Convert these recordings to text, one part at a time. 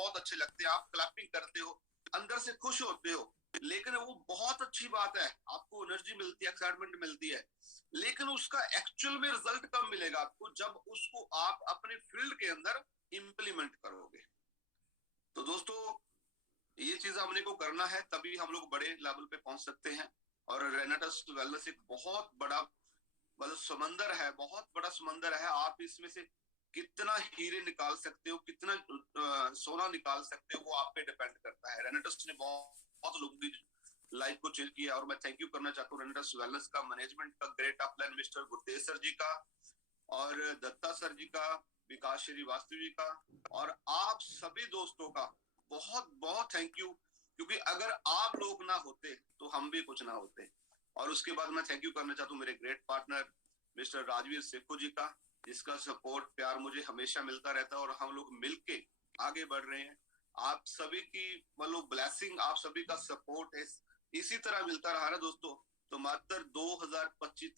बहुत अच्छे लगते हैं, आप क्लैपिंग करते हो, अंदर से खुश होते हो, लेकिन वो बहुत अच्छी बात है, आपको एनर्जी मिलती है, एक्साइटमेंट मिलती है, लेकिन उसका एक्चुअल में रिजल्ट कब मिलेगा आपको? जब उसको आप अपने फील्ड के अंदर इंप्लीमेंट करोगे। तो दोस्तों, ये चीज हमने को करना है, तभी हम लोग बड़े लेवल पे पहुंच सकते हैं। और रेनेटस वेलनेस एक बहुत बड़ा मतलब समंदर है, बहुत बड़ा समंदर है। आप इसमें से कितना हीरे निकाल सकते हो, कितना सोना निकाल सकते हो, वो आप पे डिपेंड करता है। रेनेटस ने बहुत लोगों की लाइफ को चेंज किया, और मैं थैंक यू करना चाहता हूँ रेनेटस वेलनेस का, मैनेजमेंट का, great upline Mr Gurtej sir ji का, और दत्ता सर जी का, विकास श्रीवास्तव जी का, और आप सभी दोस्तों का बहुत बहुत थैंक यू, क्योंकि अगर आप लोग ना होते तो हम भी कुछ ना होते। और उसके बाद मैं थैंक यू करना चाहता हूँ मेरे great partner Mr Rajveer Sekhon ji का, जिसका सपोर्ट प्यार मुझे हमेशा मिलता रहता है, और हम लोग मिलके आगे बढ़ रहे हैं। आप सभी की मतलब ब्लेसिंग, आप सभी का सपोर्ट है, इसी तरह मिलता रहा ना दोस्तों, तो मात्र 2025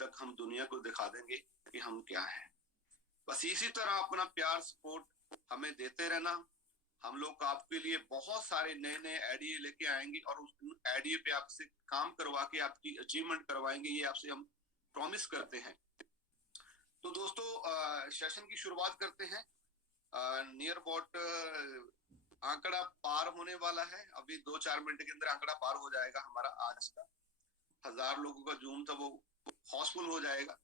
तक हम दुनिया को दिखा देंगे कि हम क्या हैं। बस इसी तरह अपना प्यार सपोर्ट हमें देते रहना। हम लोग आपके लिए बहुत सारे नए नए आइडिया लेके आएंगे, और उस आइडिया पे आपसे काम करवा के आपकी अचीवमेंट करवाएंगे, ये आपसे हम प्रॉमिस करते हैं। तो दोस्तों, सेशन की शुरुआत करते हैं। नियर अबाउट आंकड़ा पार होने वाला है, अभी 2-4 मिनट के अंदर आंकड़ा पार हो जाएगा हमारा। आज का 1000 लोगों का जूम था, वो हाउसफुल हो जाएगा।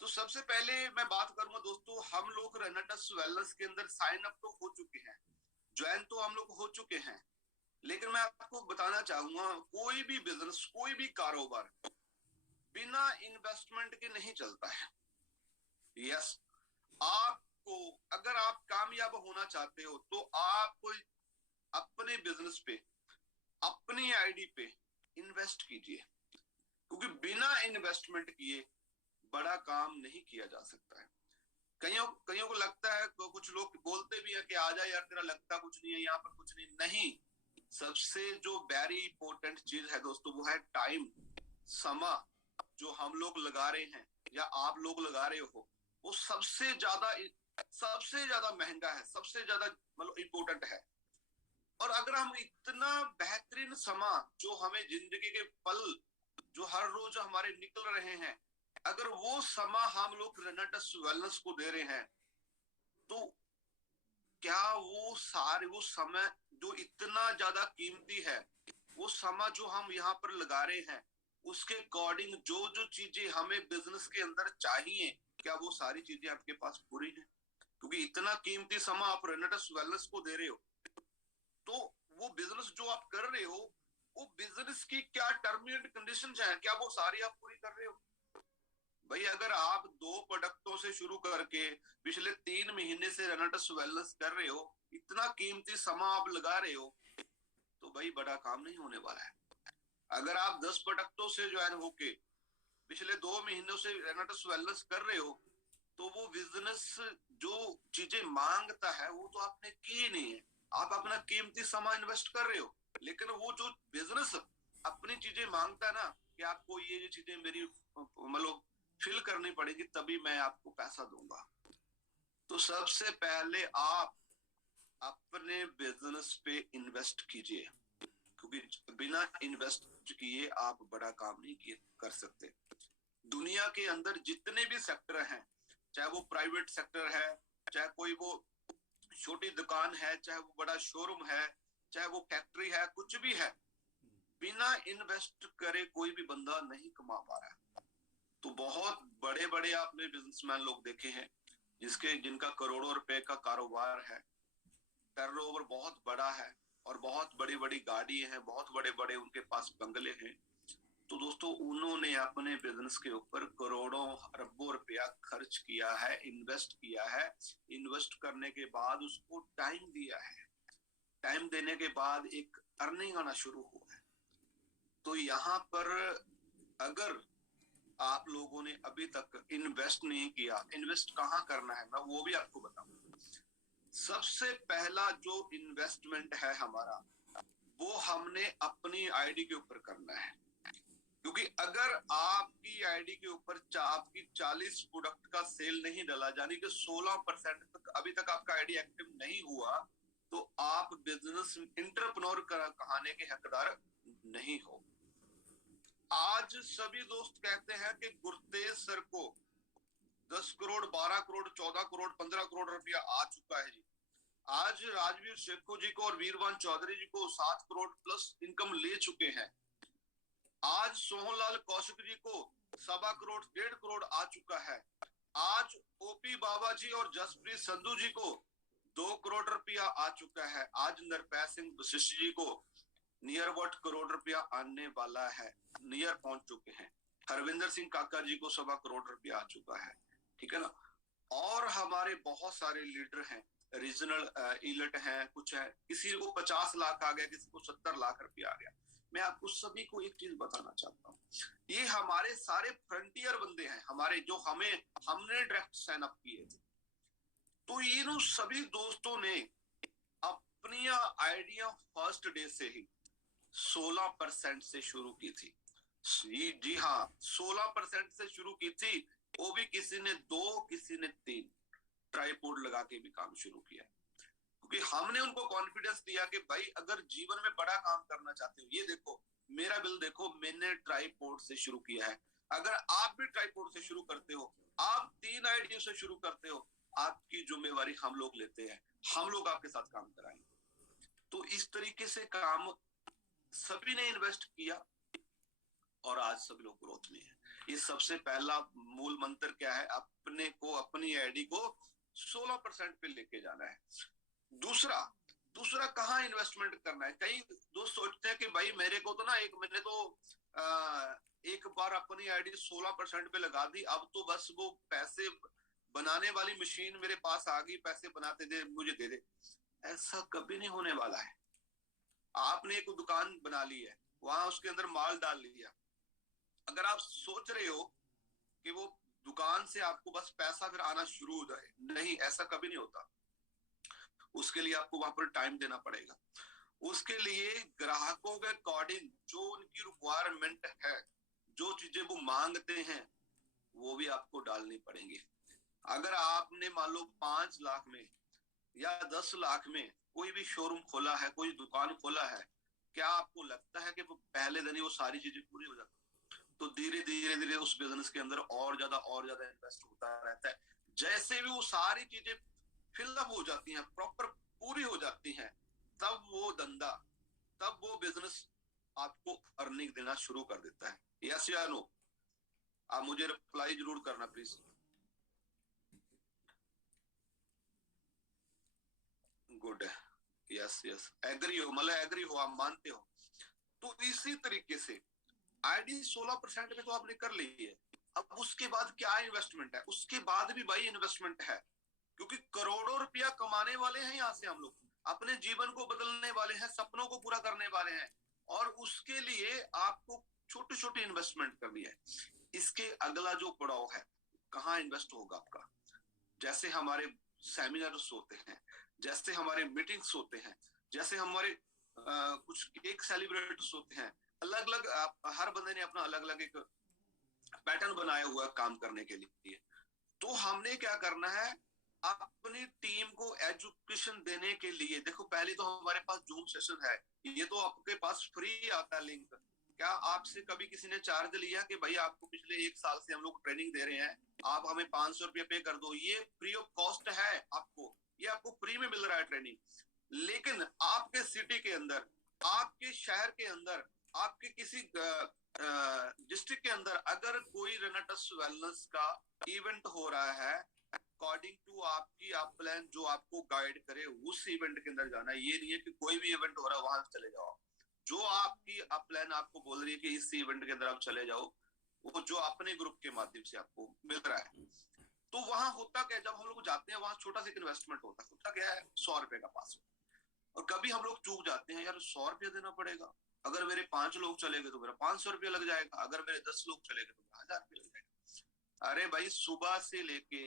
तो सबसे पहले मैं बात करूंगा दोस्तों, हम लोग रेनेटस वेलनेस के अंदर साइन अप तो हो चुके हैं, ज्वाइन तो हम लोग हो चुके हैं, लेकिन मैं आपको बताना चाहूंगा, कोई भी बिजनेस, कोई भी कारोबार बिना इन्वेस्टमेंट के नहीं चलता है। यस, आपको अगर आप कामयाब होना चाहते हो तो आप अपने बिजनेस पे, अपनी आईडी पे इन्वेस्ट कीजिए, क्योंकि बिना इन्वेस्टमेंट किए बड़ा काम नहीं किया जा सकता है। कईयों कईयों को लगता है, कुछ लोग बोलते भी है कि आ जा यार, तेरा लगता कुछ नहीं है, यहाँ पर कुछ नहीं। सबसे जो वेरी इंपॉर्टेंट चीज है दोस्तों, वो है टाइम, समा, जो हम लोग लगा रहे हैं या आप लोग लगा रहे हो, वो सबसे ज्यादा महंगा है, सबसे ज्यादा मतलब इंपॉर्टेंट है। और अगर हम इतना बेहतरीन समा, जो हमें जिंदगी के पल जो हर रोज हमारे निकल रहे हैं, अगर वो समा हम लोग रेनेटस वेलनेस को दे रहे हैं, तो क्या वो समय जो इतना ज्यादा कीमती है, वो समय जो हम यहाँ पर लगा रहे हैं, उसके अकॉर्डिंग जो जो चीजें हमें बिजनेस के अंदर चाहिए, क्या वो सारी चीजें आपके पास पूरी है? क्योंकि इतना कीमती समय आप रेनेटस वेलनेस को दे रहे हो, तो वो बिजनेस जो आप कर रहे हो, वो बिजनेस की क्या टर्म एंड कंडीशंस हैं, क्या वो सारी आप पूरी कर रहे हो? भाई, अगर आप 2 प्रोडक्टों से शुरू करके पिछले 3 महीने से रेनेटस वेलनेस कर रहे हो, इतना कीमती समय आप लगा रहे हो, तो भाई बड़ा काम नहीं होने वाला है। अगर आप 10 प्रोडक्टों से ज्वाइन होके पिछले 2 महीनों से रेनेटस वेलनेस कर रहे हो, तो वो बिजनेस जो चीजें मांगता है वो तो आपने की नहीं है। आप अपना कीमती समय इन्वेस्ट कर रहे हो, लेकिन वो जो बिजनेस अपनी चीजें मांगता है ना, कि आपको ये चीजें मेरी मतलब फिल करनी पड़ेगी, तभी मैं आपको पैसा दूंगा। तो सबसे पहले आप अपने बिजनेस पे इन्वेस्ट कीजिए, क्योंकि बिना इन्वेस्ट किए आप बड़ा काम नहीं कर सकते। दुनिया के अंदर जितने भी सेक्टर हैं, चाहे वो प्राइवेट सेक्टर है, चाहे कोई वो छोटी दुकान है, चाहे वो बड़ा शोरूम है, चाहे वो फैक्ट्री है, कुछ भी है, बिना इन्वेस्ट करे कोई भी बंदा नहीं कमा पा रहा है। तो बहुत बड़े बड़े आपने बिजनेसमैन लोग देखे हैं, जिनका करोड़ों रुपए का कारोबार है, टर्नओवर बहुत बड़ा है, और बहुत बड़ी बड़ी गाड़ी है, बहुत बड़े बड़े उनके पास बंगले हैं। तो दोस्तों, उन्होंने अपने बिजनेस के ऊपर करोड़ों अरबों रुपया खर्च किया है, इन्वेस्ट किया है। इन्वेस्ट करने के बाद उसको टाइम दिया है, टाइम देने के बाद एक अर्निंग आना शुरू हुआ है। तो यहाँ पर अगर आप लोगों ने अभी तक इन्वेस्ट नहीं किया, इन्वेस्ट कहाँ करना है मैं वो भी आपको बताऊंगा। सबसे पहला जो इन्वेस्टमेंट है हमारा, वो हमने अपनी आईडी के ऊपर करना है। क्योंकि अगर आपकी आईडी के ऊपर आपकी 40 प्रोडक्ट का सेल नहीं डला, यानी कि 16% तक अभी तक आपका आईडी एक्टिव नहीं हुआ तो आप बिजनेस इंटरप्रेन्योर कहने के हकदार नहीं हो। आज सभी दोस्त कहते हैं कि गुरतेज सर को 10 करोड़, 12 करोड़, 14 करोड़, 15 करोड़ रुपया आ चुका है जी। आज राजवीर शेखो जी को और वीरवान चौधरी जी को 7 करोड़ प्लस इनकम ले चुके हैं। आज सोहनलाल कौशिक जी को 1.25 करोड़, 1.5 करोड़ आ चुका है। आज ओपी बाबा जी और जसप्रीत संधू जी को 2 करोड़ रुपया आ चुका है। आज नरपैर सिंह वशिष्ठ जी को नियर अबाउट करोड़ रुपया आने वाला है, नियर पहुंच चुके हैं। हरविंदर सिंह काका जी को 1.25 करोड़ रुपया आ चुका है, ठीक है ना। और हमारे बहुत सारे लीडर हैं, रीजनल इलेट हैं, कुछ है, किसी को 50 लाख आ गया, किसी को 70 लाख रुपया आ गया। मैं आपको सभी को एक चीज बताना चाहता हूँ, ये हमारे सारे फ्रंटियर बंदे हैं, हमारे जो हमने डायरेक्ट साइन अप किए थे। तो इन सभी दोस्तों ने अपनी आइडिया फर्स्ट डे से ही 16% से शुरू की थी। जी हाँ, 16% से शुरू की थी। वो भी किसी ने 2, किसी ने 3 ट्राइपॉड लगा के भी काम शुरू किया, क्योंकि हमने उनको कॉन्फिडेंस दिया कि भाई अगर जीवन में बड़ा काम करना चाहते हो, ये देखो मेरा बिल देखो, मैंने ट्राइपॉड से शुरू किया है। अगर आप भी ट्राइपॉड से शुरू करते हो, आप 3 आइडिया से शुरू करते हो, आपकी जिम्मेवारी हम लोग लेते हैं, हम लोग आपके साथ काम कराएंगे। तो इस तरीके से काम सभी ने इन्वेस्ट किया और आज सभी लोग ग्रोथ में है। ये सबसे पहला मूल मंत्र क्या है, अपने को, अपनी आईडी को 16% पे लेके जाना है। दूसरा कहाँ इन्वेस्टमेंट करना है। कई दोस्त सोचते हैं कि भाई मेरे को तो ना मैंने तो एक बार अपनी आईडी 16% पे लगा दी, अब तो बस वो पैसे बनाने वाली मशीन मेरे पास आ गई, पैसे बनाते दे, मुझे दे दे। ऐसा कभी नहीं होने वाला है। आपने एक दुकान बना ली है, वहां उसके अंदर माल डाल लिया, अगर आप सोच रहे हो कि वो दुकान से आपको बस पैसा फिर आना शुरू हो जाए, नहीं, ऐसा कभी नहीं होता। उसके लिए आपको वहां पर टाइम देना पड़ेगा। उसके लिए ग्राहकों के अकॉर्डिंग जो उनकी रिक्वायरमेंट है, जो चीजें वो मांगते हैं, वो भी आपको डालनी पड़ेंगी। अगर आपने मान लो 5 लाख में या 10 लाख में कोई भी शोरूम खोला है, कोई दुकान खोला है, क्या आपको लगता है कि वो पहले दिन ही वो सारी चीजें पूरी हो जाती? तो धीरे धीरे उस बिजनेस के अंदर और ज्यादा इन्वेस्ट होता रहता है। जैसे भी वो सारी चीजें फिलअप हो जाती हैं, प्रॉपर पूरी हो जाती हैं, तब वो बिजनेस आपको अर्निंग देना शुरू कर देता है। यस या नो? आप मुझे रिप्लाई जरूर करना प्लीज। गुड, यस, एग्री हो, मतलब एग्री हो, आप मानते हो। तो इसी तरीके से आईडी 16% पे तो आपने कर ली है। अब उसके बाद क्या इन्वेस्टमेंट है? उसके बाद भी भाई इन्वेस्टमेंट है, क्योंकि करोड़ों रुपया कमाने वाले हैं यहाँ से हम लोग, अपने जीवन को बदलने वाले हैं, सपनों को पूरा करने वाले हैं, और उसके लिए आपको छोटी छोटी इन्वेस्टमेंट करनी है। इसके अगला जो पड़ाव है, कहाँ इन्वेस्ट होगा आपका? जैसे हमारे सेमिनार्स होते हैं, जैसे हमारे मीटिंग्स होते हैं, जैसे हमारे कुछ केक सेलिब्रेट्स होते हैं, अलग अलग हर बंदे ने अपना अलग अलग एक पैटर्न बनाया हुआ काम करने के लिए। तो हमने क्या करना है, अपनी टीम को एजुकेशन देने के लिए, देखो पहले तो हमारे पास जूम सेशन है, ये तो आपके पास फ्री आता है लिंक। क्या आपसे कभी किसी ने चार्ज लिया कि भाई आपको पिछले 1 साल से हम लोग ट्रेनिंग दे रहे हैं, आप हमें 500 रुपया पे कर दो? ये फ्री ऑफ कॉस्ट है आपको, ये आपको फ्री में मिल रहा है ट्रेनिंग। लेकिन आपके सिटी के अंदर, आपके शहर के अंदर, आपके किसी डिस्ट्रिक्ट के अंदर अगर कोई रेनेटस वेलनेस का इवेंट हो रहा है, अकॉर्डिंग टू आपकी आप प्लान जो आपको गाइड करे, उस इवेंट के अंदर जाना है। ये नहीं है कि कोई भी इवेंट हो रहा है वहां चले जाओ। जो आपकी आप प्लान आपको बोल रही है कि इस इवेंट के अंदर आप चले जाओ, वो जो अपने ग्रुप के माध्यम से आपको मिल रहा है। तो वहां होता क्या, जब हम लोग जाते हैं वहां छोटा सा इन्वेस्टमेंट होता क्या है, 100 रुपए का पास। और कभी हम लोग चूक जाते हैं, यार 100 रुपया देना पड़ेगा, अगर मेरे 5 लोग चले गए तो मेरा 500 रुपया लग जाएगा, अगर मेरे 10 लोग चले गए तो मेरा 1000 रुपया लग जाएगा। अरे भाई, सुबह से लेके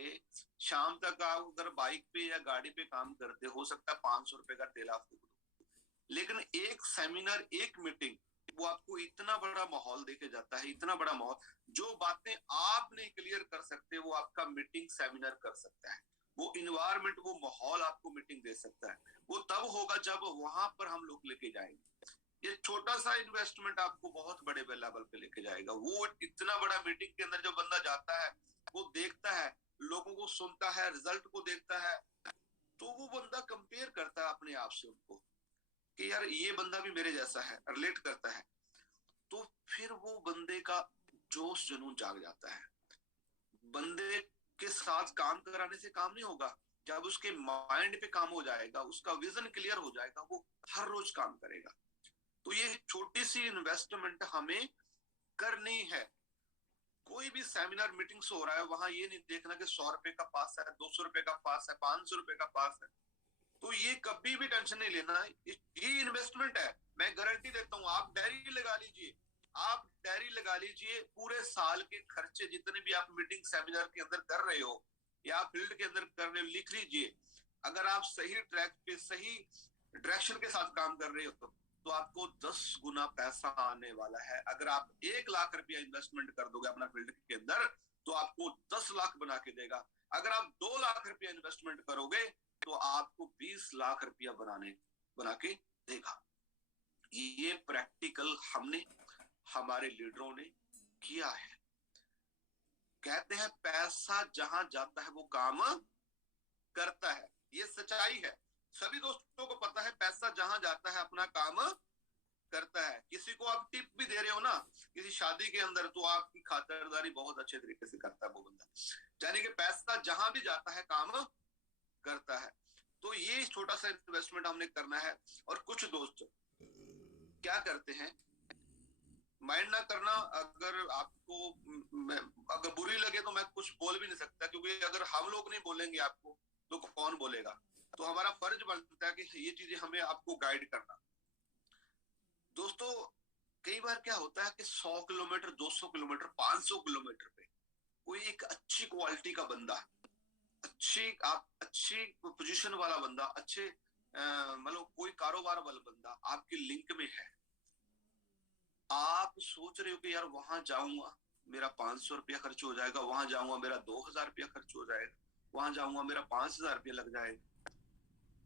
शाम तक आप अगर बाइक पे या गाड़ी पे काम करते, हो सकता है 500 रुपए का तेल आप फूक दो, लेकिन एक सेमिनार, एक मीटिंग, वो आपको इतना बड़ा माहौल देके जाता है, इतना बड़ा माहौल, जो बातें आप नहीं क्लियर कर सकते वो आपका मीटिंग सेमिनार कर सकता है। वो इन्वायरमेंट, वो माहौल आपको मीटिंग दे सकता है। वो तब होगा जब वहां पर हम लोग लेके जाएंगे। ये छोटा सा इन्वेस्टमेंट आपको बहुत बड़े लेवल पे लेके जाएगा। वो इतना बड़ा मीटिंग के अंदर जब बंदा जाता है, वो देखता है, लोगों को सुनता है, रिजल्ट को देखता है, तो वो बंदा कंपेयर करता है अपने आप से उनको कि यार ये बंदा भी मेरे जैसा है, रिलेट करता है। तो फिर वो बंदे का जोश जुनून जाग जाता है। बंदे के साथ काम कराने से काम नहीं होगा। जब उसके माइंड पे काम हो जाएगा, उसका विजन क्लियर हो जाएगा, वो हर रोज काम करेगा। तो ये छोटी सी इन्वेस्टमेंट हमें करनी है। कोई भी सेमिनार मीटिंग्स हो रहा है, वहां ये नहीं देखना कि 100 रुपए का पास है, 200 रुपए का पास है, 500 रुपए का पास है। तो ये कभी भी टेंशन नहीं लेना, ये इन्वेस्टमेंट है। मैं गारंटी देता हूँ, आप डायरी लगा लीजिए, आप डायरी लगा लीजिए, पूरे साल के खर्चे जितने भी आप मीटिंग सेमिनार के अंदर कर रहे हो या फील्ड के अंदर कर रहे हो, लिख लीजिए। अगर आप सही ट्रैक पे, सही डायरेक्शन के साथ काम कर रहे हो तो आपको 10 गुना पैसा आने वाला है। अगर आप 1 लाख रुपया इन्वेस्टमेंट कर दोगे अपना फील्ड के अंदर, तो आपको 10 लाख बना के देगा। अगर आप 2 लाख रुपया इन्वेस्टमेंट करोगे तो आपको 20 लाख रुपया बना के देगा। ये प्रैक्टिकल हमने, हमारे लीडरों ने किया है। कहते हैं पैसा जहां जाता है वो काम करता है। ये सच्चाई है, सभी दोस्तों को पता है। पैसा जहां जाता है अपना काम करता है। किसी को आप टिप भी दे रहे हो ना किसी शादी के अंदर, तो आपकी खातिरदारी बहुत अच्छे तरीके से करता है वो बंदा। यानी कि पैसा जहां भी जाता है काम करता है। तो ये छोटा सा इन्वेस्टमेंट हमने करना है। और कुछ दोस्त क्या करते हैं, माइंड ना करना, अगर आपको अगर बुरी लगे तो मैं कुछ बोल भी नहीं सकता, क्योंकि अगर हम लोग नहीं बोलेंगे आपको तो कौन बोलेगा। तो हमारा फर्ज बनता है कि ये चीजें हमें आपको गाइड करना। दोस्तों, कई बार क्या होता है कि 100 किलोमीटर, 200 किलोमीटर, 500 किलोमीटर पे कोई एक अच्छी क्वालिटी का बंदा, अच्छी पोजीशन वाला बंदा, अच्छे मतलब कोई कारोबार वाला बंदा आपके लिंक में है। आप सोच रहे हो कि यार वहां जाऊंगा मेरा 500 रुपया खर्च हो जाएगा, वहां जाऊंगा मेरा 2000 रुपया खर्च हो जाएगा, वहां जाऊंगा मेरा 5000 रुपया लग जाएगा।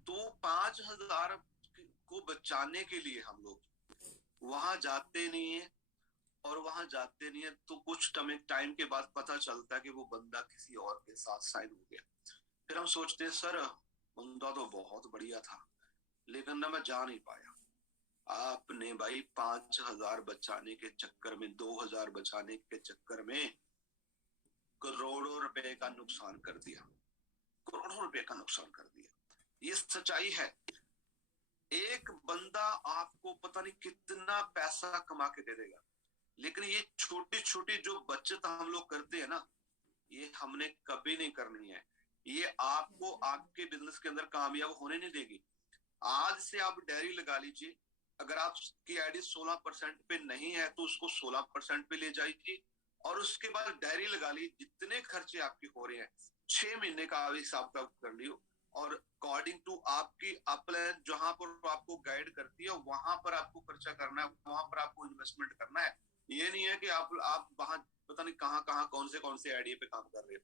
तो 5000 को बचाने के लिए हम लोग वहां जाते नहीं है। और वहां जाते नहीं है तो कुछ टाइम के बाद पता चलता है कि वो बंदा किसी और के साथ साइन हो गया। फिर हम सोचते हैं सर बंदा तो बहुत बढ़िया था, लेकिन ना मैं जा नहीं पाया। आपने भाई 5000 बचाने के चक्कर में, 2000 बचाने के चक्कर में करोड़ों रुपए का नुकसान कर दिया। करोड़ों रुपए का नुकसान कर दिया। ये सच्चाई है। एक बंदा आपको पता नहीं कितना पैसा कमा के दे देगा, लेकिन ये छोटी छोटी जो बचत हम लोग करते हैं ना, ये हमने कभी नहीं करनी है। ये आपको आपके बिजनेस के अंदर कामयाब होने नहीं देगी। आज से आप डायरी लगा लीजिए, अगर आपकी आईडी 16% पे नहीं है तो उसको 16% पे ले जाइए। और उसके बाद डायरी लगा ली, जितने खर्चे आपके हो रहे हैं 6 महीने का हिसाब कर लियो। और अकॉर्डिंग टू आपकी अपलाइन जहां पर आपको गाइड करती है, वहां पर आपको खर्चा करना है, वहां पर आपको इन्वेस्टमेंट करना है। ये नहीं है कि आप वहां पता नहीं कहाँ कहाँ कौन से आइडिया पे काम कर रहे हो।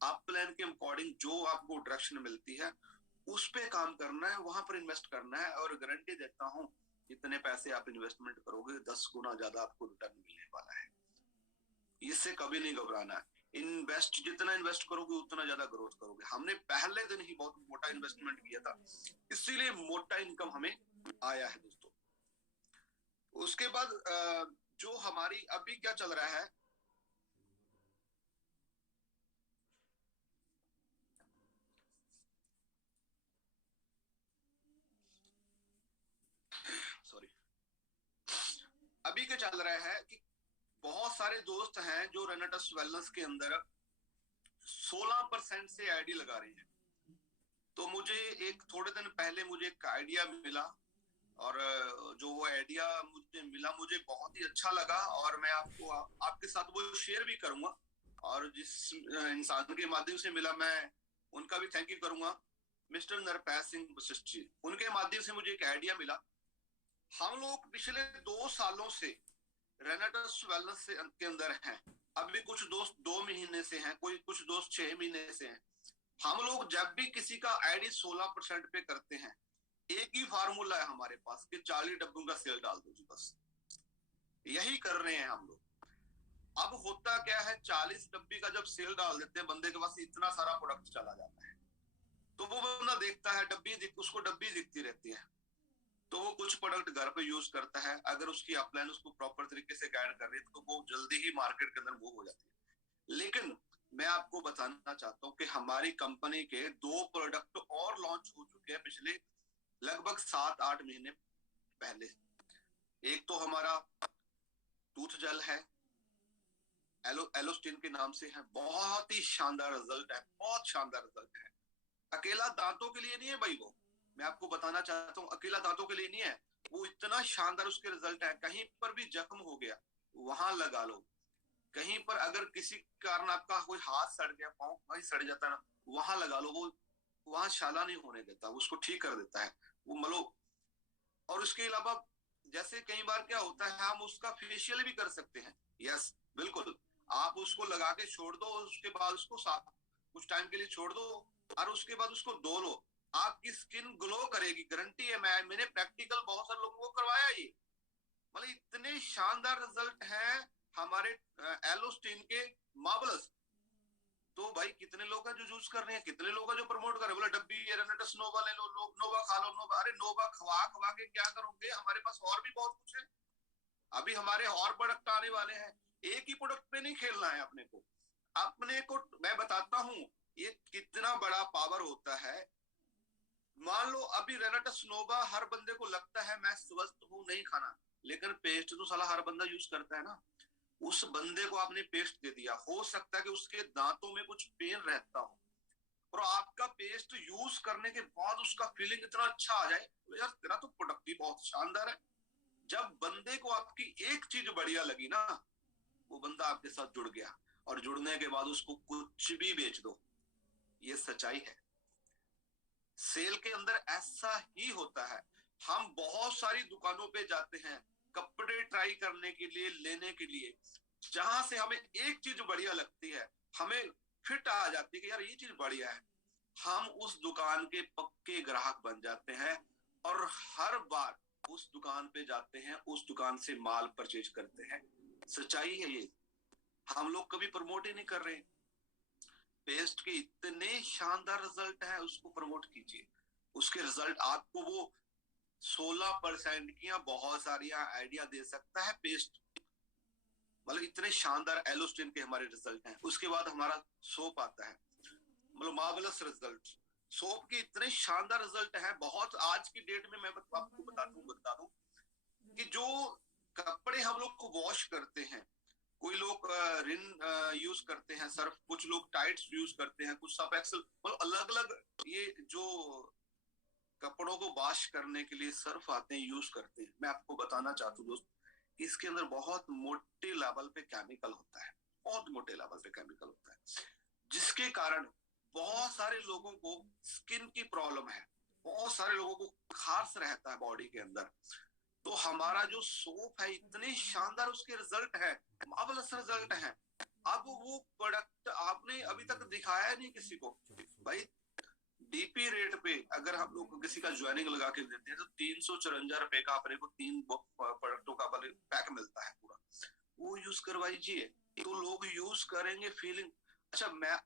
आप प्लान के अकॉर्डिंग जो आपको डायरेक्शन मिलती है उस पे काम करना है, वहां पर इन्वेस्ट करना है। और गारंटी देता हूं, जितने पैसे आप इन्वेस्टमेंट करोगे 10 गुना ज्यादा आपको रिटर्न मिलने वाला है। इससे कभी नहीं घबराना है। जितना इन्वेस्ट करोगे उतना ज्यादा ग्रोथ करोगे। हमने पहले दिन ही बहुत मोटा इन्वेस्टमेंट किया था, इसीलिए मोटा इनकम हमें आया है दोस्तों। उसके बाद जो हमारी अभी क्या चल रहा है, सॉरी, अभी क्या चल रहा है कि बहुत सारे दोस्त हैं जो रेनेटस वेलनेस के अंदर 16% से आईडी लगा रहे हैं। तो मुझे एक थोड़े दिन पहले मुझे एक आइडिया मिला, और जो वो आइडिया मुझे मिला मुझे बहुत ही अच्छा लगा, और मैं आपको आपके साथ वो शेयर भी करूंगा। और जिस इंसान के माध्यम से मिला, मैं उनका भी थैंक यू करूंगा, मिस्टर नरपैल सिंह वशिष्ठ जी। उनके माध्यम से मुझे एक आइडिया मिला। हम लोग पिछले 2 सालों से रेनेटस वेलनेस के अंदर हैं। अभी कुछ दोस्त 2 महीने से हैं, कोई कुछ दोस्त 6 महीने से हैं। हम लोग जब भी किसी का आईडी 16% पे करते हैं, एक ही फार्मूला है हमारे पास कि 40 डब्बों का सेल डाल दो जी, बस यही कर रहे हैं हम लोग। अब होता क्या है, 40 डब्बी का जब सेल डाल देते हैं, बंदे के पास इतना सारा प्रोडक्ट चला जाता है, तो वो बंदा देखता है उसको डब्बी दिखती रहती है, तो वो कुछ प्रोडक्ट घर पे यूज करता है। अगर उसकी अपलाइन उसको प्रॉपर तरीके से गाइड कर रही है तो वो जल्दी ही मार्केट के अंदर मूव हो जाती है। लेकिन मैं आपको बताना चाहता हूँ कि हमारी कंपनी के 2 प्रोडक्ट और लॉन्च हो चुके हैं पिछले लगभग 7-8 महीने पहले। एक तो हमारा टूथ जेल है, एलोस्टिन के नाम से है, बहुत ही शानदार रिजल्ट है, बहुत शानदार रिजल्ट है। अकेला दांतों के लिए नहीं है भाई, वो मैं आपको बताना चाहता हूँ, अकेला दांतों के लिए नहीं है, वो इतना शानदार उसके रिजल्ट है। कहीं पर भी जख्म हो गया वहां लगा लो, कहीं पर अगर किसी कारण आपका कोई हाथ सड़ गया, पाँव वहीं सड़ जाता है ना, वहां लगा लो, वो वहां शाला नहीं होने देता, उसको ठीक कर देता है वो, मतलब। और उसके अलावा जैसे कई बार क्या होता है, हम उसका फेशियल भी कर सकते हैं। यस, बिल्कुल, आप उसको लगा के छोड़ दो, उसके बाद उसको कुछ टाइम के लिए छोड़ दो और उसके बाद उसको धो लो, आपकी स्किन ग्लो करेगी, गारंटी है। मैंने प्रैक्टिकल बहुत सारे लोगों को करवाया ये, मतलब इतने शानदार रिजल्ट है हमारे एलोस्टिन के मार्वलस। तो भाई कितने लोग हैं जो यूज कर रहे हैं, कितने लोग हैं जो प्रमोट कर रहे हैं, बोले डब्बी रेनेटस नोवा ले लो, नोवा खा लो, नोवा। अरे नोवा खवा खवा के क्या करोगे, हमारे पास और भी बहुत कुछ है, अभी हमारे और प्रोडक्ट आने वाले हैं। एक ही प्रोडक्ट पे नहीं खेलना है अपने को, अपने को मैं बताता हूँ ये कितना बड़ा पावर होता है। मान लो अभी रेनेटस नोवा हर बंदे को लगता है मैं स्वस्थ हूँ नहीं खाना, लेकिन पेस्ट तो साला हर बंदा यूज करता है ना। उस बंदे को आपने पेस्ट दे दिया, हो सकता है कि उसके दांतों में कुछ पेन रहता हो, और आपका पेस्ट यूज करने के बाद उसका फीलिंग इतना अच्छा आ जाए, तो यार तेरा तो प्रोडक्ट ही बहुत शानदार है। जब बंदे को आपकी एक चीज बढ़िया लगी ना, वो बंदा आपके साथ जुड़ गया, और जुड़ने के बाद उसको कुछ भी बेच दो, ये सच्चाई है। सेल के अंदर ऐसा ही होता है। हम बहुत सारी दुकानों पे जाते हैं कपड़े ट्राई करने के लिए, लेने के लिए, जहां से हमें एक चीज बढ़िया लगती है, हमें फिट आ जाती है कि यार ये चीज बढ़िया है, हम उस दुकान के पक्के ग्राहक बन जाते हैं और हर बार उस दुकान पे जाते हैं, उस दुकान से माल परचेज करते हैं। सच्चाई है ये, हम लोग कभी प्रमोट ही नहीं कर रहे। पेस्ट के इतने शानदार रिजल्ट है, उसको प्रमोट कीजिए। उसके रिजल्ट आपको वो 16% की बहुत सारी आइडिया दे सकता है पेस्ट, मतलब इतने शानदार एलोस्टिन के हमारे रिजल्ट हैं। उसके बाद हमारा सोप आता है, मतलब मार्वलस रिजल्ट। सोप के इतने शानदार रिजल्ट हैं, बहुत आज की डेट में मैं आपको बता दूं कि जो कपड़े हम लोग को वॉश करते हैं, कोई लोग रिन यूज करते हैं, सर्फ, कुछ लोग टाइट्स यूज करते हैं, कुछ सर्फ एक्सेल, मतलब अलग अलग ये जो कपड़ों को वॉश करने के लिए सर्फ आते हैं, यूज करते हैं। मैं आपको बताना चाहता हूँ दोस्त, इसके अंदर बहुत मोटे लेवल पे केमिकल होता है, बहुत मोटे लेवल पे केमिकल होता है, जिसके कारण बहुत सारे लोगों को स्किन की प्रॉब्लम है, बहुत सारे लोगों को खास रहता है बॉडी के अंदर। तो हमारा जो सोप है, इतने शानदार उसके रिजल्ट है, मार्वलस रिजल्ट है। अब वो प्रोडक्ट आपने अभी तक दिखाया नहीं किसी को भाई। डीपी रेट पे अगर हम लोग किसी का ज्वाइनिंग लगा के देते हैं तो 354 रुपए का अपने को 3 प्रोडक्टों का पैक मिलता है पूरा, वो यूज करवाइए तो लोग यूज करेंगे, फीलिंग अच्छा। मैं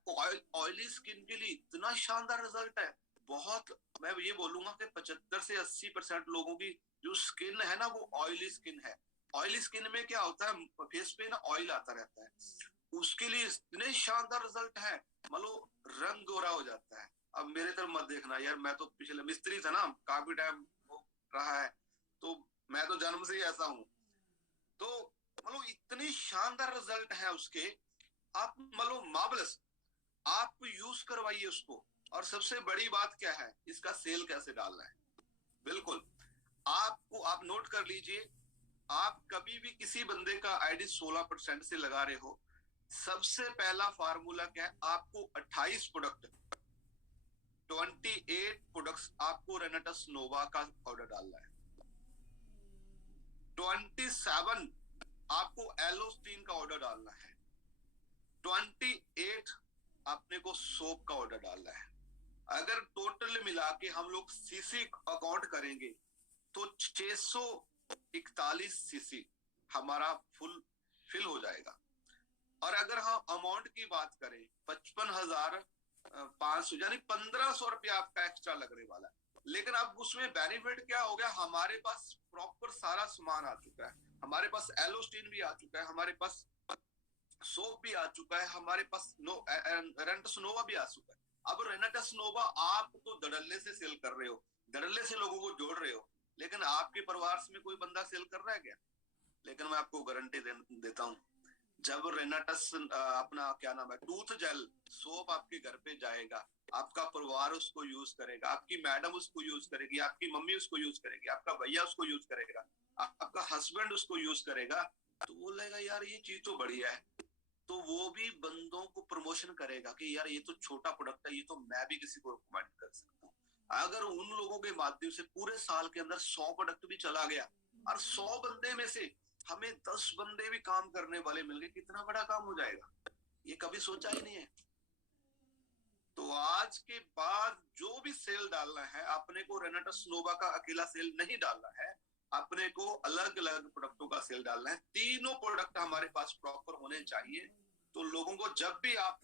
ऑयली स्किन के लिए इतना शानदार रिजल्ट है, बहुत। मैं ये बोलूंगा कि 75 से 80% लोगों की जो स्किन है ना, वो ऑयली स्किन है। ऑयली स्किन में क्या होता है, फेस पे ना ऑयल आता रहता है, उसके लिए इतने शानदार रिजल्ट है, मतलब रंग गोरा हो जाता है। अब मेरे तरफ मत देखना यार, मैं तो पिछले मिस्त्री था ना, काफी टाइम रहा है, तो मैं तो जन्म से ही ऐसा हूँ। तो मतलब इतनी शानदार रिजल्ट है उसके, आप मतलब मार्वलस, आप यूज करवाइए उसको। और सबसे बड़ी बात क्या है, इसका सेल कैसे डालना है, बिल्कुल आपको, आप नोट कर लीजिए। आप कभी भी किसी बंदे का आईडी 16% से लगा रहे हो, सबसे पहला फार्मूला क्या है, आपको 28 प्रोडक्ट, 28 प्रोडक्ट्स आपको रेनेटस नोवा का ऑर्डर डालना है। 27 आपको एलोस्टीन का ऑर्डर डालना है। 28 आपने को सोप का ऑर्डर डालना है। अगर टोटल मिला के हम लोग सीसी अकाउंट करेंगे तो 641 सीसी हमारा फुल फिल हो जाएगा। और अगर हम अमाउंट की बात करें 55,500 यानी 1,500 रुपया आपका एक्स्ट्रा लगने वाला है। लेकिन अब उसमें बेनिफिट क्या हो गया, हमारे पास प्रॉपर सारा सामान आ चुका है, हमारे पास एलोस्टीन भी आ चुका है, हमारे पास सोप भी आ चुका है, हमारे पास रेनाटस नोवा भी आ चुका है। अब रेनाटस नोवा आप तो धड़ल्ले से सेल कर रहे हो, धड़ल्ले से लोगों को जोड़ रहे हो, लेकिन आपके परिवार में कोई बंदा सेल कर रहा है क्या? लेकिन मैं आपको गारंटी देता हूँ, जब रेनाटस अपना क्या नाम है टूथ जेल सोप आपके घर पे जाएगा, आपका परिवार उसको यूज करेगा, आपकी मैडम उसको यूज करेगी, आपकी मम्मी उसको यूज करेगी, आपका भैया उसको यूज करेगा, आपका हस्बैंड उसको यूज करेगा, तो वो लगेगा यार ये चीज तो बढ़िया है। तो वो भी बंदों को प्रमोशन करेगा कि यार ये तो छोटा प्रोडक्ट है, ये तो मैं भी किसी को रिकमेंड कर सकता हूँ। अगर उन लोगों के माध्यम से पूरे साल के अंदर 100 प्रोडक्ट भी चला गया और 100 बंदे में से हमें 10 बंदे भी काम करने वाले मिल गए, कितना बड़ा काम हो जाएगा, ये कभी सोचा ही नहीं है। तो आज के बाद जो भी सेल डालना है, अपने को रेनाटस नोवा का अकेला सेल नहीं डालना है, अपने को अलग अलग प्रोडक्टों का सेल डालना है। तीनों प्रोडक्ट हमारे पास प्रॉपर होने चाहिए। तो लोगों को जब भी आप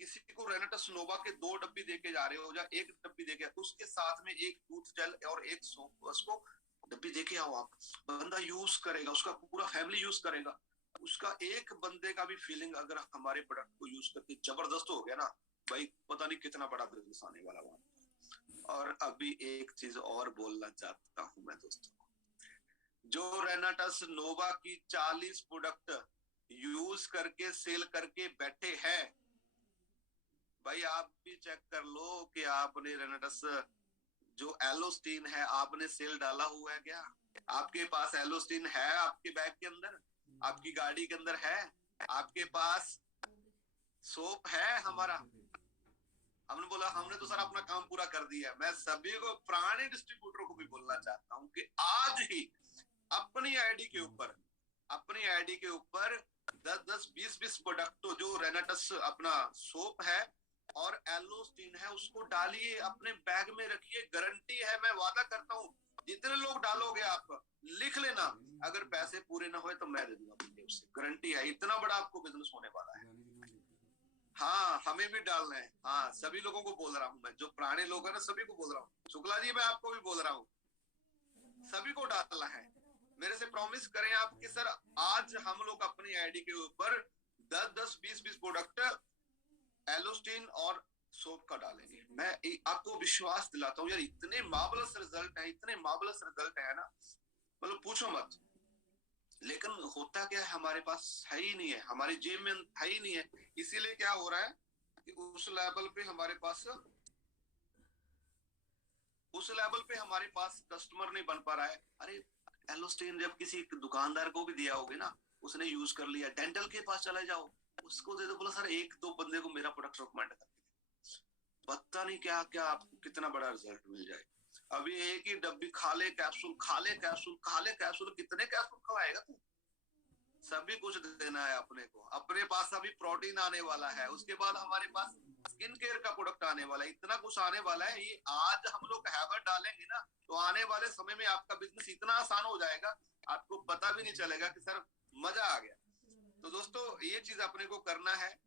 किसी को रेनाटस नोवा के 2 डब्बी देके जा रहे हो या 1 डब्बी देके, उसके साथ में 1 टूथ जेल और 1 सोप उसको डब्बी देके आओ, आप बंदा यूज करेगा, उसका पूरा फैमिली यूज करेगा। उसका एक बंदे का भी फीलिंग अगर हमारे प्रोडक्ट को यूज करके जबरदस्त हो गया ना भाई, पता नहीं कितना बड़ा बिजनेस आने वाला वहां। और अभी एक चीज और बोलना चाहता हूं मैं दोस्तों, जो रेनाटस नोवा की 40 प्रोडक्ट यूज करके सेल करके बैठे हैं, भाई आप भी चेक कर लो कि आपने रेनाटस जो एलोस्टीन है आपने सेल डाला हुआ है क्या? आपके पास एलोस्टीन है आपके बैग के अंदर, आपकी गाड़ी के अंदर है, आपके पास सोप है हमारा? हमने बोला हमने तो सर अपना काम पूरा कर दिया। मैं सभी को पुराने डिस्ट्रीब्यूटरों को भी बोलना चाहता हूँ कि आज ही अपनी आईडी के ऊपर, अपनी आईडी के ऊपर 10-10 20-20 प्रोडक्ट जो रेनाटस अपना सोप है और एलोस्टीन है उसको डालिए, अपने बैग में रखिए। गारंटी है, मैं वादा करता हूँ, जितने लोग डालोगे आप लिख लेना, अगर पैसे पूरे ना हुए तो मैं दे दूंगा, उससे गारंटी है। इतना बड़ा आपको बिजनेस होने वाला है। हाँ, हमें भी डालना है। हाँ, सभी लोगों को बोल रहा हूँ मैं, जो पुराने लोग हैं ना सभी को बोल रहा हूँ। शुक्ला जी मैं आपको भी बोल रहा हूँ, सभी को डालना है। मेरे से प्रॉमिस करें आप कि सर आज हम लोग अपनी आईडी के ऊपर 10-10 20-20 प्रोडक्ट एलोस्टीन और सोप का डालेंगे। मैं आपको विश्वास दिलाता हूँ यार, इतने मार्वलस रिजल्ट है, इतने मार्वलस रिजल्ट है ना, मतलब पूछो मत। लेकिन होता क्या है, हमारे पास है ही नहीं है, हमारी जेब में है ही नहीं है। इसीलिए क्या हो रहा है कि उस लेवल पे हमारे पास कस्टमर नहीं बन पा रहा है। अरे एलोस्टेन जब किसी दुकानदार को भी दिया होगे ना, उसने यूज कर लिया, डेंटल के पास चले जाओ, उसको दे दो, बोला सर 1-2 बंदे को मेरा प्रोडक्ट रिकमेंड कर, पता नहीं क्या क्या आपको कितना बड़ा रिजल्ट मिल जाए। अभी एक ही डब्बी खाले कैप्सूल, खाले कैप्सूल, खाले कैप्सूल, कितने कैप्सूल खवाएगा तू? सभी कुछ देना है अपने को। अपने पास अभी प्रोटीन आने वाला है, उसके बाद हमारे पास स्किन केयर का प्रोडक्ट आने वाला है, इतना कुछ आने वाला है। ये आज हम लोग हैबिट डालेंगे ना, तो आने वाले समय में आपका बिजनेस इतना आसान हो जाएगा, आपको पता भी नहीं चलेगा कि सर मजा आ गया। तो दोस्तों ये चीज अपने को करना है।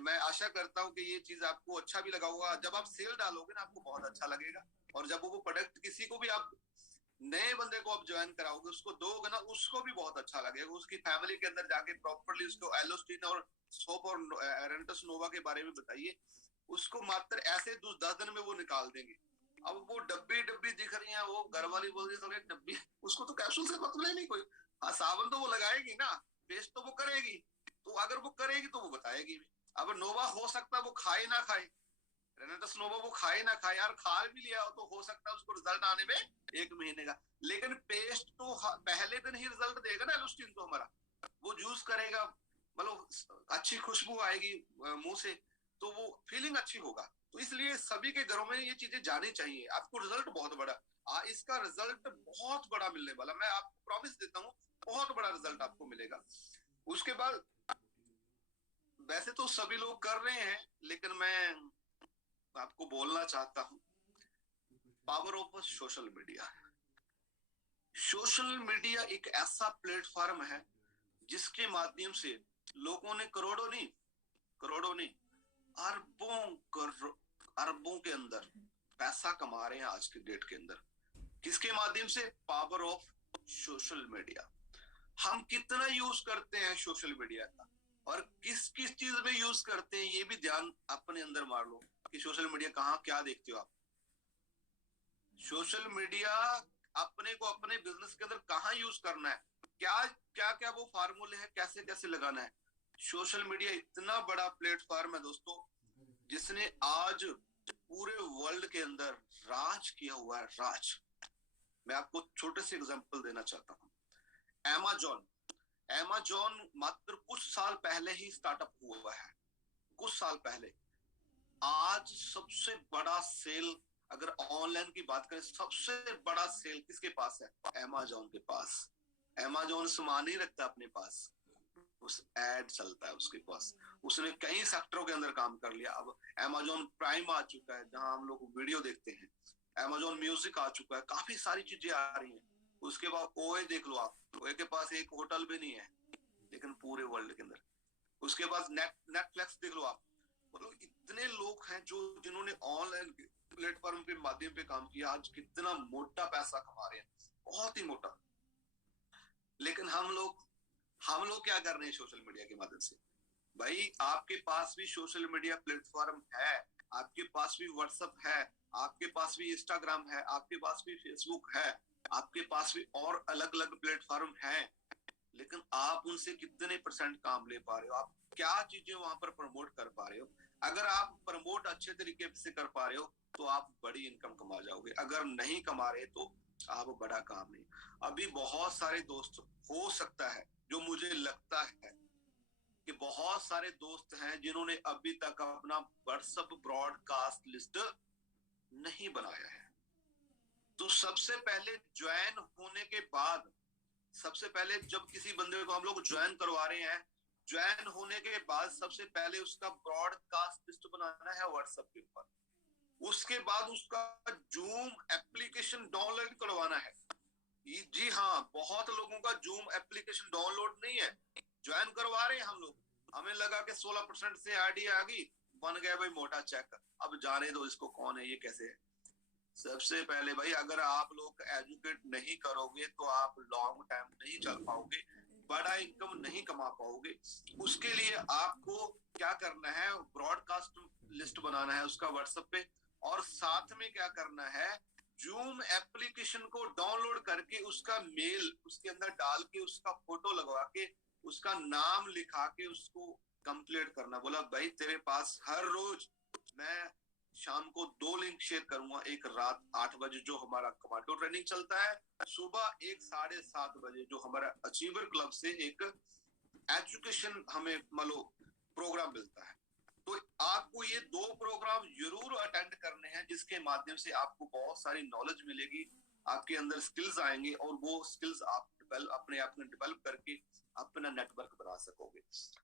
मैं आशा करता हूँ कि ये चीज आपको अच्छा भी लगा होगा। जब आप सेल डालोगे ना आपको बहुत अच्छा लगेगा, और जब वो प्रोडक्ट किसी को भी आप नए बंदे को आप ज्वाइन कराओगे, उसको दोगे ना, उसको भी बहुत अच्छा लगेगा। उसकी फैमिली के अंदर जाके प्रॉपर्ली उसको एलोस्टीन और सोप और रेनाटस नोवा के बारे में बताइए, उसको मात्र ऐसे 10 दिन में वो निकाल देंगे। अब वो डब्बी डब्बी दिख रही है, वो घर वाली बोल रही है डब्बी, उसको तो कैप्सूल से मतलब नहीं कोई। हाँ, साबुन तो वो लगाएगी ना, पेस्ट तो वो करेगी, तो अगर वो करेगी तो वो बताएगी भी। अब नोवा हो सकता है वो खाए ना खाए, रेनाटस नोवा वो खाए ना खाए, यार खा भी लिया तो हो सकता है उसको रिजल्ट आने में 1 महीने का, लेकिन पेस्ट तो पहले दिन ही रिजल्ट देगा ना एलोस्टीन तो हमारा। वो जूस करेगा, मतलब अच्छी खुशबू आएगी मुंह से, तो वो फीलिंग अच्छी होगा। तो इसलिए सभी के घरों में ये चीजें जानी चाहिए। आपको रिजल्ट बहुत बड़ा, इसका रिजल्ट बहुत बड़ा मिलने वाला, मैं आपको प्रॉमिस देता हूँ, बहुत बड़ा रिजल्ट आपको मिलेगा। उसके बाद वैसे तो सभी लोग कर रहे हैं, लेकिन मैं आपको बोलना चाहता हूँ power of social media. Social media एक ऐसा प्लेटफॉर्म है जिसके माध्यम से लोगों ने करोड़ों नहीं, अरबों अरबों के अंदर पैसा कमा रहे हैं आज के डेट के अंदर। किसके माध्यम से? Power of social media. हम कितना यूज करते हैं सोशल मीडिया का, और किस किस चीज में यूज करते हैं, ये भी ध्यान अपने अंदर मार लो कि सोशल मीडिया कहाँ क्या देखते हो आप। सोशल मीडिया अपने को अपने बिजनेस के अंदर कहाँ यूज करना है, क्या क्या क्या वो फार्मूले हैं, कैसे कैसे लगाना है। सोशल मीडिया इतना बड़ा प्लेटफॉर्म है दोस्तों, जिसने आज पूरे वर्ल्ड के अंदर राज किया हुआ है, राज। मैं आपको छोटे से एग्जांपल देना चाहता हूँ। amazon मात्र कुछ साल पहले ही स्टार्टअप हुआ है, कुछ साल पहले। आज सबसे बड़ा सेल, अगर ऑनलाइन की बात करें, सबसे बड़ा सेल किसके पास है? amazon के पास। amazon सामान नहीं रखता अपने पास, उस एड चलता है उसके पास। उसने कई सेक्टरों के अंदर काम कर लिया। अब amazon प्राइम आ चुका है, जहां हम लोग वीडियो देखते हैं। amazon म्यूजिक आ चुका है, काफी सारी चीजें आ रही हैं। उसके बाद ओए देख लो आप, ओए के पास एक होटल भी नहीं है, लेकिन पूरे वर्ल्ड के अंदर। उसके बाद नेटफ्लिक्स देख लो आप। मतलब इतने लोग हैं जो जिन्होंने ऑनलाइन प्लेटफॉर्म के माध्यम पे काम किया, आज कितना मोटा पैसा कमा रहे हैं, बहुत ही मोटा। लेकिन हम लोग क्या कर रहे हैं सोशल मीडिया के माध्यम से? भाई आपके पास भी सोशल मीडिया प्लेटफॉर्म है, आपके पास भी व्हाट्सएप है, आपके पास भी इंस्टाग्राम है, आपके पास भी फेसबुक है, आपके पास भी और अलग अलग प्लेटफॉर्म है। लेकिन आप उनसे कितने परसेंट काम ले पा रहे हो? आप क्या चीजें वहां पर प्रमोट कर पा रहे हो? अगर आप प्रमोट अच्छे तरीके से कर पा रहे हो तो आप बड़ी इनकम कमा जाओगे। अगर नहीं कमा रहे तो आप बड़ा काम नहीं। अभी बहुत सारे दोस्त, हो सकता है, जो मुझे लगता है कि बहुत सारे दोस्त हैं जिन्होंने अभी तक अपना व्हाट्सएप ब्रॉडकास्ट लिस्ट नहीं बनाया है। तो सबसे पहले ज्वाइन होने के बाद, सबसे पहले जब किसी बंदे को हम लोग ज्वाइन करवा रहे हैं, ज्वाइन होने के बाद सबसे पहले उसका ब्रॉडकास्ट लिस्ट बनाना है व्हाट्सएप के ऊपर। उसके बाद उसका जूम एप्लीकेशन डाउनलोड करवाना है। जी हाँ, बहुत लोगों का जूम एप्लीकेशन डाउनलोड नहीं है। ज्वाइन करवा रहे हैं हम लोग, हमें लगा कि 16% से आईडी आ गई, बन गया भाई मोटा चेक, अब जाने दो इसको, कौन है ये, कैसे है। सबसे पहले भाई, अगर आप लोग एजुकेट नहीं करोगे तो आप लॉन्ग टाइम नहीं चल पाओगे, बड़ा इनकम नहीं कमा पाओगे। उसके लिए आपको क्या करना है? ब्रॉडकास्ट लिस्ट बनाना है उसका व्हाट्सएप पे, और साथ में क्या करना है? जूम एप्लीकेशन को डाउनलोड करके उसका मेल उसके अंदर डाल के, उसका फोटो लगवा के, उसका नाम लिखा के उसको कंप्लीट करना। बोला भाई तेरे पास हर रोज मैं शाम को 2 लिंक शेयर करूंगा। एक रात 8 बजे जो हमारा कमांडो ट्रेनिंग चलता है, सुबह 7:30 बजे जो हमारा अचीवर क्लब से एक एजुकेशन हमें मतलब प्रोग्राम मिलता है। तो आपको ये 2 प्रोग्राम जरूर अटेंड करने हैं, जिसके माध्यम से आपको बहुत सारी नॉलेज मिलेगी, आपके अंदर स्किल्स आएंगे, और वो स्किल्स आप अपने आप में डेवलप करके अपना नेटवर्क बना सकोगे।